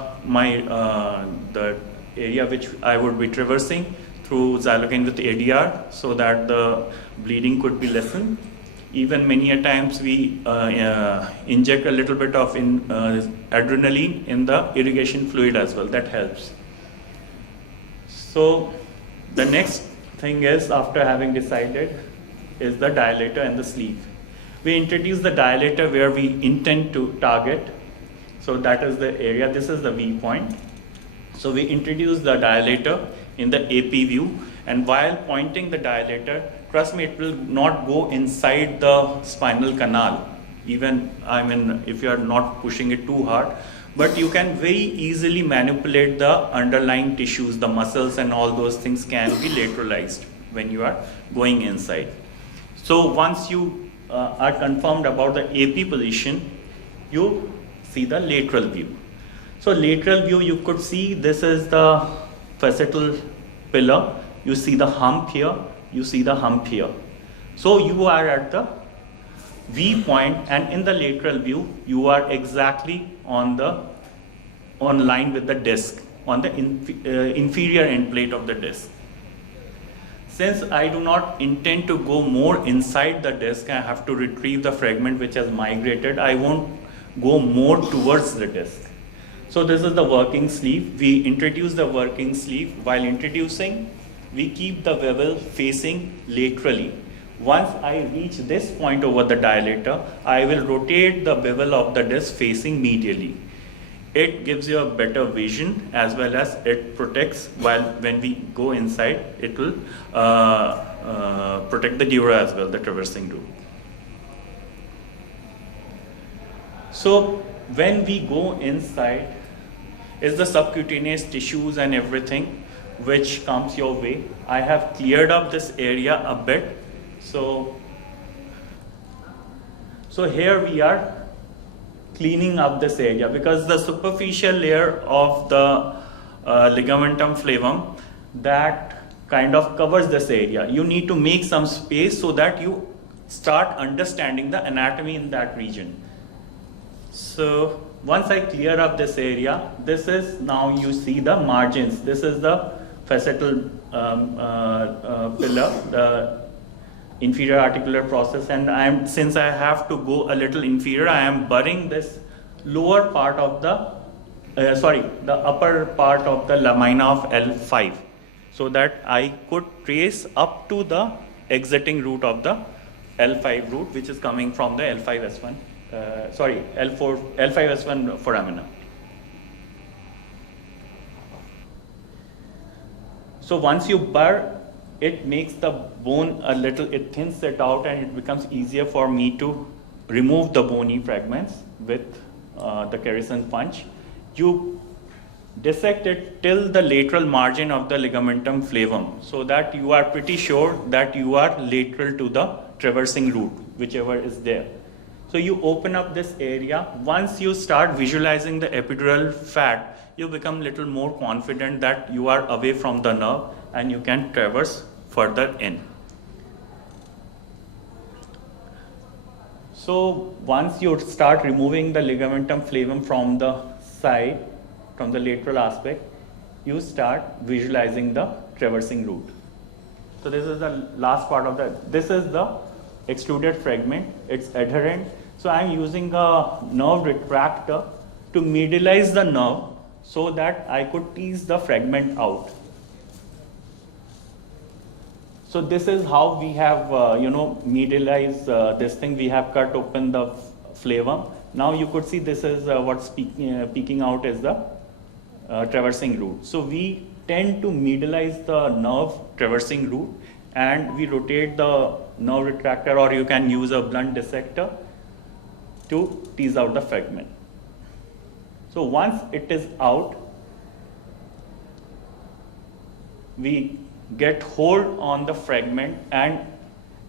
area which I would be traversing through xylocaine with ADR, so that the bleeding could be lessened. Even many a times we inject a little bit of adrenaline in the irrigation fluid as well. That helps. So the next thing is, after having decided, is the dilator and the sleeve. We introduce the dilator where we intend to target. So that is the area. This is the V point. So we introduce the dilator in the AP view, and while pointing the dilator, trust me, it will not go inside the spinal canal, even if you are not pushing it too hard, but you can very easily manipulate the underlying tissues, the muscles and all those things can be lateralized when you are going inside. So once you are confirmed about the AP position, you see the lateral view. So lateral view, you could see this is the facetal pillar. You see the hump here, you see the hump here. So you are at the V point, and in the lateral view, you are exactly on line with the disc, on the inferior end plate of the disc. Since I do not intend to go more inside the disc, I have to retrieve the fragment which has migrated. I won't go more towards the disc. So this is the working sleeve. We introduce the working sleeve. While introducing, we keep the bevel facing laterally. Once I reach this point over the dilator, I will rotate the bevel of the disc facing medially. It gives you a better vision, as well as it protects, when we go inside, it will protect the dura as well, the traversing route. So when we go inside, is the subcutaneous tissues and everything which comes your way. I have cleared up this area a bit. So here we are cleaning up this area, because the superficial layer of the ligamentum flavum, that kind of covers this area. You need to make some space so that you start understanding the anatomy in that region. So once I clear up this area, this is, now you see the margins. This is the facetal pillar, the inferior articular process, and since I have to go a little inferior, I am burying this lower part of the upper part of the lamina of L5, so that I could trace up to the exiting route of the L5 route, which is coming from the L5S1 L5S1 foramina. So once you burr, it makes the bone a little, it thins it out, and it becomes easier for me to remove the bony fragments with the Kerrison punch. You dissect it till the lateral margin of the ligamentum flavum, so that you are pretty sure that you are lateral to the traversing root, whichever is there. So you open up this area. Once you start visualizing the epidural fat, you become little more confident that you are away from the nerve and you can traverse further in. So once you start removing the ligamentum flavum from the side, from the lateral aspect, you start visualizing the traversing root. So this is the last part of that. This is the extruded fragment. It's adherent. So I'm using a nerve retractor to medialize the nerve so that I could tease the fragment out. So this is how we have, medialized this thing. We have cut open the flavum. Now you could see this is what's peeking out is the traversing root. So we tend to medialize the nerve traversing root, and we rotate the nerve retractor, or you can use a blunt dissector to tease out the fragment. So once it is out, we get hold on the fragment, and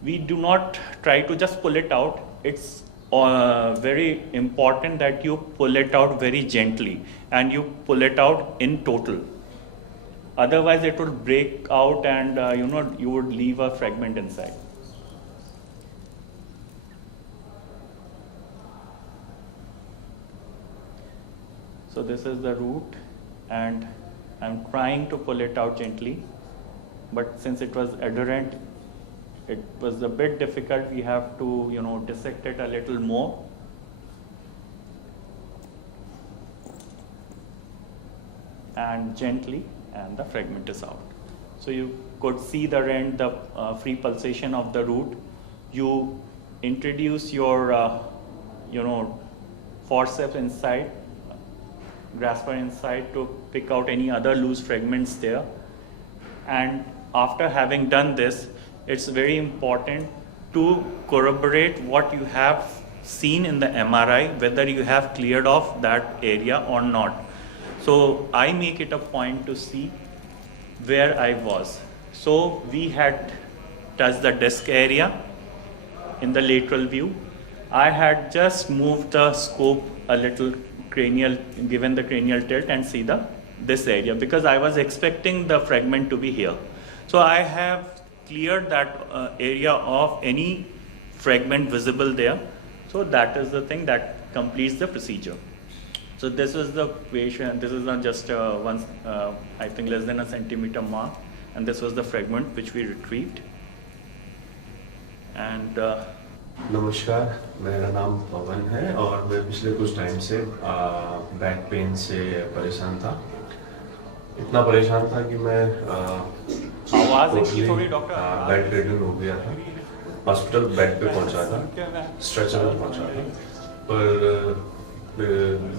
we do not try to just pull it out. It's very important that you pull it out very gently and you pull it out in total. Otherwise it would break out, and you would leave a fragment inside. So this is the root, and I'm trying to pull it out gently, but since it was adherent, it was a bit difficult. We have to, dissect it a little more. And gently, and the fragment is out. So you could see the end, the free pulsation of the root. You introduce your, forceps inside, grasper inside to pick out any other loose fragments there. And after having done this, it's very important to corroborate what you have seen in the MRI, whether you have cleared off that area or not. So I make it a point to see where I was. So we had touched the disc area in the lateral view. I had just moved the scope a little cranial, given the cranial tilt, and see this area, because I was expecting the fragment to be here. So I have cleared that area of any fragment visible there. So that is the thing that completes the procedure. So this is the patient. This is not just one, I think less than a centimeter mark, and this was the fragment which we retrieved. And नमस्कार, मेरा नाम पवन है और मैं पिछले कुछ time से back pain से परेशान था। इतना परेशान था कि मैं बेड रिडन हो गया था। हॉस्पिटल बेड पे पहुंचा था, स्ट्रेचर में पहुंचा था, पर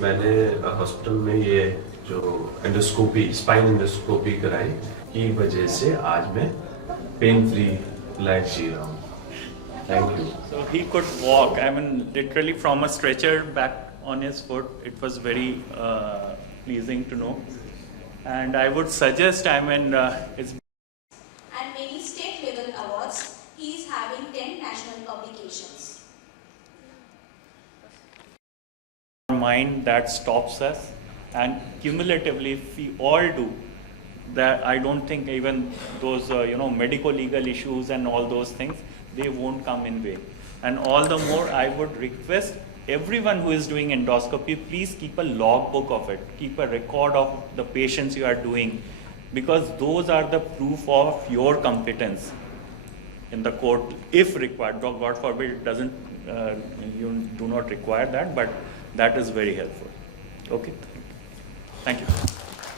मैंने हॉस्पिटल में ये जो एंडोस्कोपी, स्पाइन एंडोस्कोपी कराई की वजह से आज मैं पेन फ्री लाइफ जी रहा हूँ। Thank you. So he could walk. I mean, literally from a stretcher back on his foot. It was very pleasing to know. And I would suggest, it's. And many state level awards. He is having 10 national publications. Mind that stops us, and cumulatively, if we all do that, I don't think even those medical legal issues and all those things, they won't come in way. And all the more I would request everyone who is doing endoscopy, please keep a logbook of it. Keep a record of the patients you are doing, because those are the proof of your competence in the court, if required. God forbid it doesn't, you do not require that, but that is very helpful. Okay, thank you.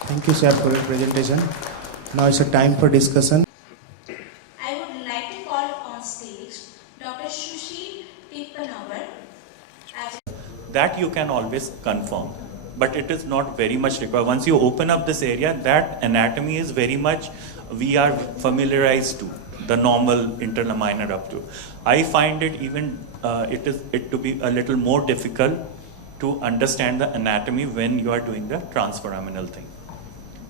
Thank you, sir, for your presentation. Now it's a time for discussion. I would like to call on stage Dr. Sushil Tippanavar as that you can always confirm. But it is not very much required. Once you open up this area, that anatomy is very much, we are familiarized to, the normal interlaminar up to. I find it even, it to be a little more difficult to understand the anatomy when you are doing the transforaminal thing.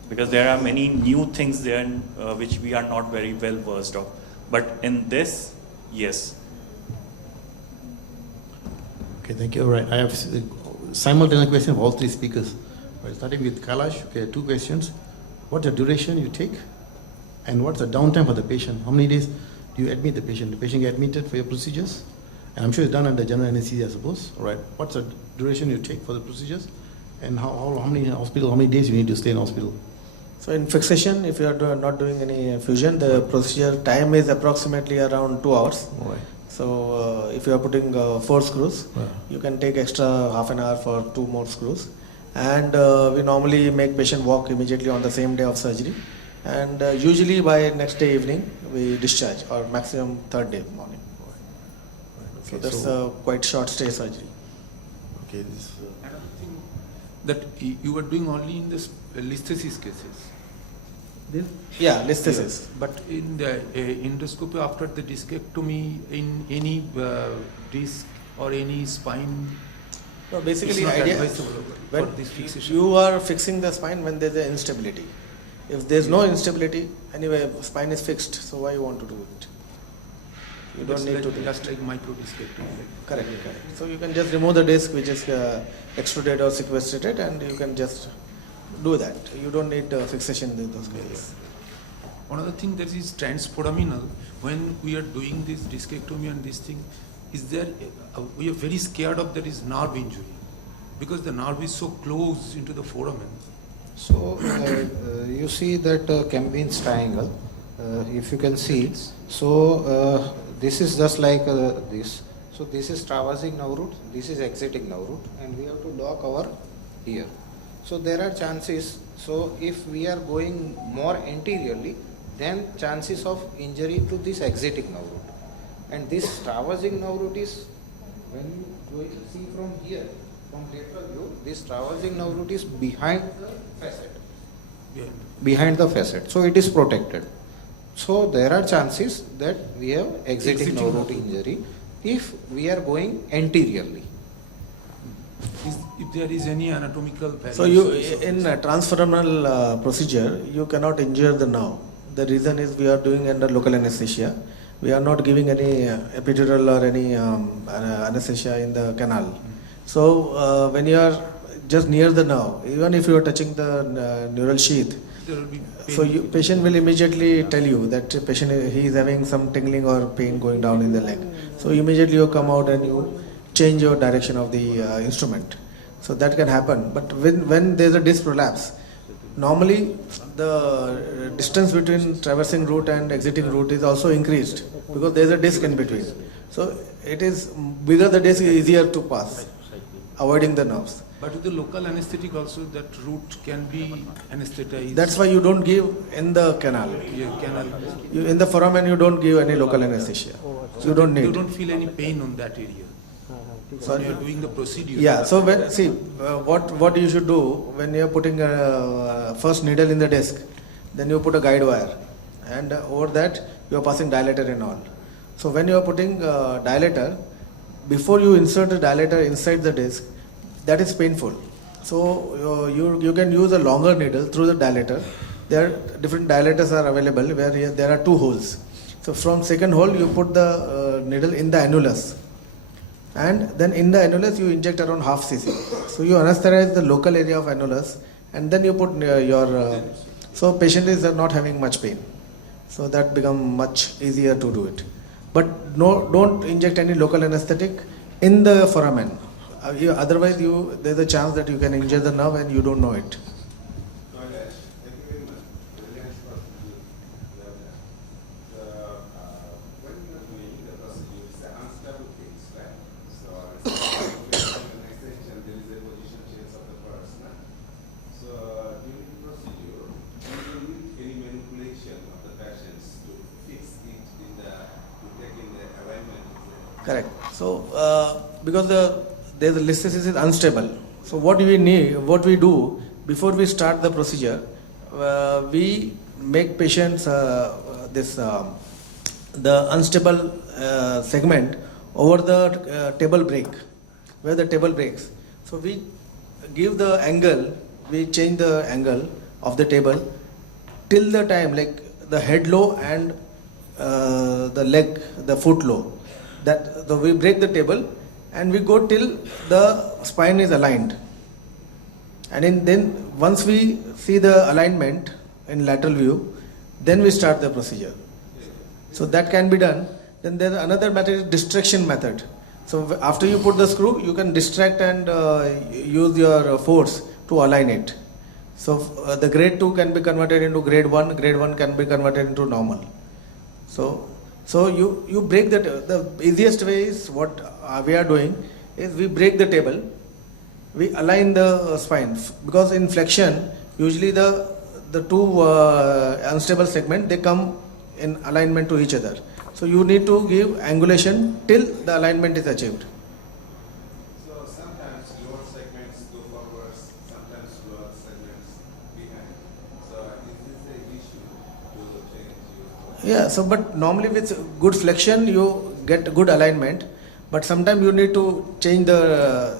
Because there are many new things there which we are not very well versed of. But in this, yes. Okay, thank you. All right, I have simultaneous question of all three speakers. Right, starting with Kailash, okay, two questions. What's the duration you take? And what's the downtime for the patient? How many days do you admit the patient? The patient get admitted for your procedures? And I'm sure it's done under general anesthesia, I suppose. All right, what's the duration you take for the procedures? And how many days you need to stay in hospital? So in fixation, if you are not doing any fusion, the procedure time is approximately around 2 hours. All right. So if you are putting 4 screws, you can take extra half an hour for 2 more screws. And we normally make patient walk immediately on the same day of surgery. And usually by next day evening, we discharge, or maximum 3rd day morning. Okay, So that's a quite short stay surgery. Okay, this, Another thing that you were doing only in the listhesis cases. Yeah, listhesis. But in the endoscopy after the discectomy, in any disc or any spine, No, it's basically, not idea advisable when for this fixation. you are fixing the spine when there is instability. If there is no instability, anyway, spine is fixed. So why you want to do it? You don't need to do it. Just like micro discectomy. Correct. So you can just remove the disc which is extruded or sequestrated, and you can just do that. You don't need fixation in those cases. Another thing that is transforaminal, when we are doing this discectomy and this thing, is there, we are very scared of there is nerve injury, because the nerve is so close into the foramen. So you see that Campine's triangle, if you can see. So this is just like this. So this is traversing nerve root, this is exiting nerve root, and we have to lock our here. So there are chances. So if we are going more anteriorly, then chances of injury to this exiting nerve root. And this traversing nerve root is, when you see from here, from lateral view, this traversing nerve root is behind the facet. Yeah. Behind the facet. So it is protected. So there are chances that we have exiting nerve root injury if we are going anteriorly. If there is any anatomical value. So you in a transforaminal procedure, you cannot injure the nerve. The reason is we are doing under local anesthesia. We are not giving any epidural or any anesthesia in the canal. So when you are just near the nerve, even if you are touching the neural sheath, there will be pain. so patient will immediately tell you that patient he is having some tingling or pain going down in the leg. So immediately you come out and you change your direction of the instrument. So that can happen. But when there is a disc prolapse, normally the distance between traversing root and exiting root is also increased because there is a disc in between. So it is bigger the disc, easier to pass, avoiding the nerves. But with the local anesthetic also, that root can be anesthetized. That's why you don't give in the canal. Yeah, canal. In the foramen you don't give any local anesthesia. So you don't need. You don't feel any pain on that area. When you are doing the procedure. Yeah, so when, see, what you should do when you are putting a first needle in the disc, then you put a guide wire, and over that you are passing dilator and all. So when you are putting dilator, before you insert the dilator inside the disc, that is painful. So you can use a longer needle through the dilator. There are different dilators are available where there are 2 holes. So from second hole you put the needle in the annulus. And then in the annulus you inject around half cc. So you anesthetize the local area of annulus, and then you put your so patient is not having much pain. So that become much easier to do it. But no, don't inject any local anesthetic in the foramen. Otherwise there's a chance that you can injure the nerve and you don't know it. Correct. So because the listhesis is unstable. So what we do before we start the procedure, we make patients the unstable segment over the table break, where the table breaks. So we give the angle, we change the angle of the table till the time, like the head low and the leg, the foot low. So we break the table and we go till the spine is aligned. And then once we see the alignment in lateral view, then we start the procedure. So that can be done. Then there is another method is distraction method. So after you put the screw, you can distract and use your force to align it. So the grade 2 can be converted into grade 1, grade 1 can be converted into normal. So you break the easiest way is what we are doing is we break the table, we align the spine, because in flexion usually the two unstable segment, they come in alignment to each other. So you need to give angulation till the alignment is achieved. So sometimes lower segments go forward, sometimes lower segments behind. So is this an issue to change your? Yeah, so but normally with good flexion you get good alignment, but sometimes you need to change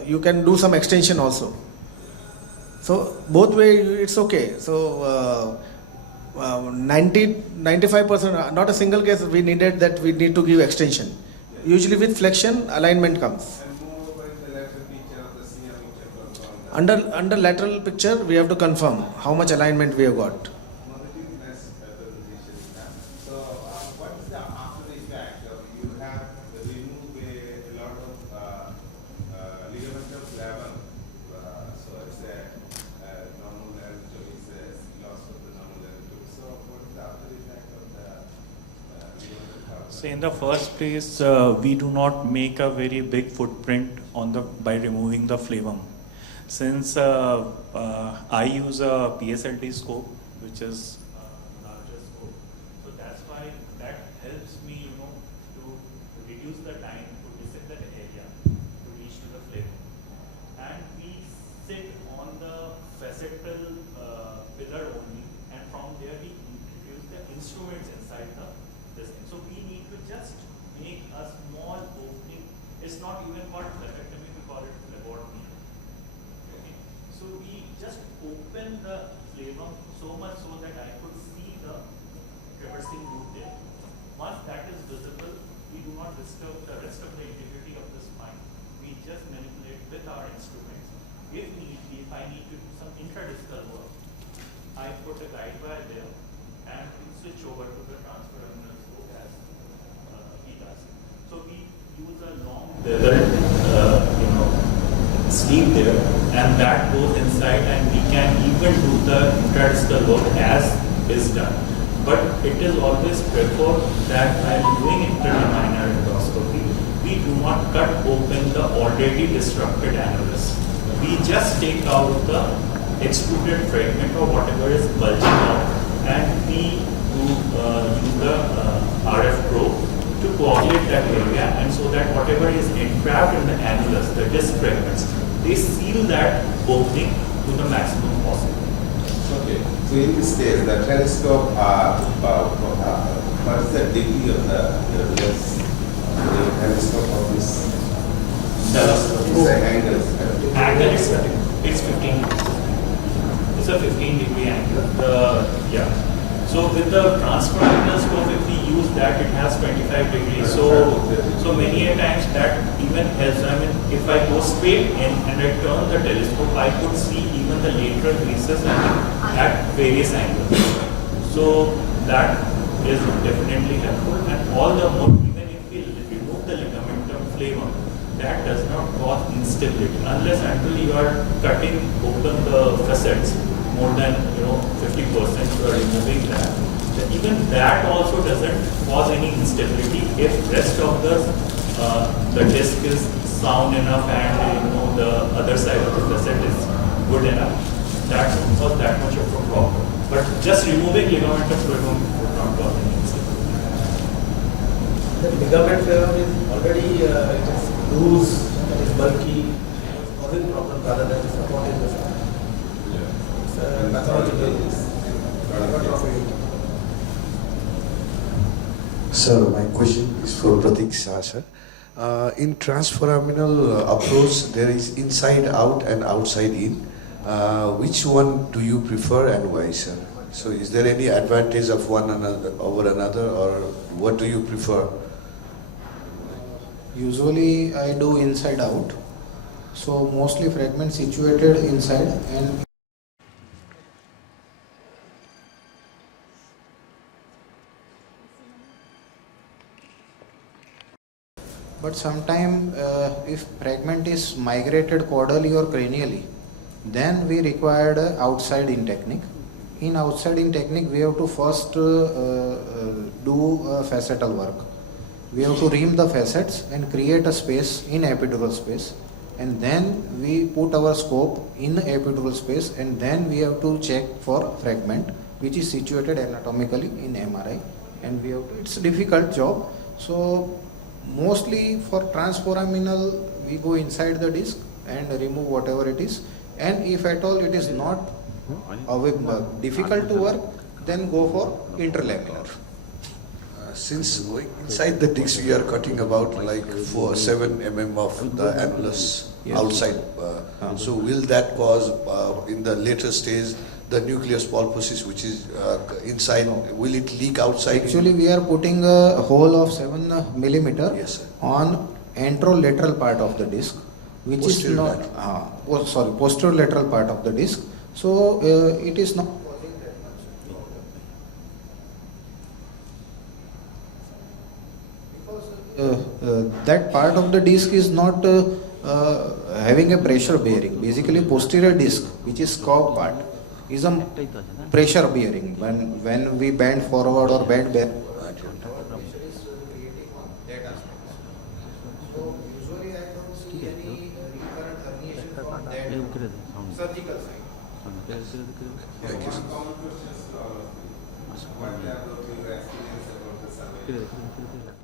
you can do some extension also. So both way it's okay. So 95%, not a single case we needed that we need to give extension. Usually with flexion alignment comes. And moreover, the lateral picture of the senior picture. Under lateral picture we have to confirm how much alignment we have got. So what is the after effect of you have removed a lot of ligamentum flavum, so it's a normal anatomy, loss of the normal anatomy. So what is the after effect of the ligamentum flavum? So in the first place, we do not make a very big footprint by removing the flavum. Since I use a PSLT scope, which is larger scope, so that's why that helps me, to reduce the time to dissect the area to reach to the flavum. And we sit on the facetal pillar only, and from there we introduce the instruments inside this thing. So we need to just make a small opening. It's not even called phlebotomy, we call it phlebotomy. Okay. So we just open the flavum so much so that I could see the traversing root there. Once that is visible, we do not disturb the rest of the integrity of the spine. We just manipulate with our instruments. If need be, if I need to do some intradiscal work, I put a guide wire there and we switch over to the transfemoral scope as he does. So we use a long bevel, sleeve there, and that goes inside, and we can even do the intradiscal work as is done. But it is always preferred that while doing interlaminar endoscopy, we do not cut open the already disrupted annulus. We just take out the extruded fragment or whatever is bulging out, and we use the RF probe to coagulate that area, and so that whatever is entrapped in the annulus, the disc fragments, they seal that opening to the maximum possible. Okay. So in this case, the telescope, what is the degree of the telescope of this? Angle it's 15. It's a 15-degree angle. So with the transfemoral scope, if we use that, it has 25 degrees. So many a times that even helps. I mean, if I go straight in and I turn the telescope, I could see even the lateral recesses at various angles. So that is definitely helpful. And all the more, even if we remove the ligamentum flavum, that does not cause instability unless until you are cutting open the facets more than 50%, you are removing that. Even that also doesn't cause any instability if rest of the disc is sound enough and the other side of the facet is good enough. That won't cause that much of a problem. But just removing ligamentum flavum would not cause any instability. The ligament flavum is already it is loose, it is bulky, causing problem rather than supporting the spine. It's a pathological hypertrophy. Sir, my question is for Pratik Shah, sir. In transforaminal approach, there is inside out and outside in. Which one do you prefer and why, sir? So, is there any advantage of one another over another, or what do you prefer? Usually I do inside out. So mostly fragments situated inside and but sometime if fragment is migrated caudally or cranially, then we required outside in technique. In outside in technique, we have to first do facetal work. We have to ream the facets and create a space in epidural space, and then we put our scope in epidural space, and then we have to check for fragment which is situated anatomically in MRI, and we have to, it's a difficult job. So mostly for transforaminal we go inside the disc and remove whatever it is, and if at all it is not difficult to work, then go for interlaminar. Since inside the disc we are cutting about like 7 mm of the annulus outside, so will that cause in the later stage the nucleus pulposus which is inside, will it leak outside? Actually we are putting a hole of 7 millimeter Yes, sir. on anterolateral part of the disc, which Posterior is not posterolateral part of the disc, so it is not causing that much because that part of the disc is not having a pressure bearing. Basically posterior disc, which is curved part, is a pressure bearing. When we bend forward or bend back, so usually I don't see any recurrent herniation from that surgical side. Thank you, sir. Common questions, what level of your experience about the survey?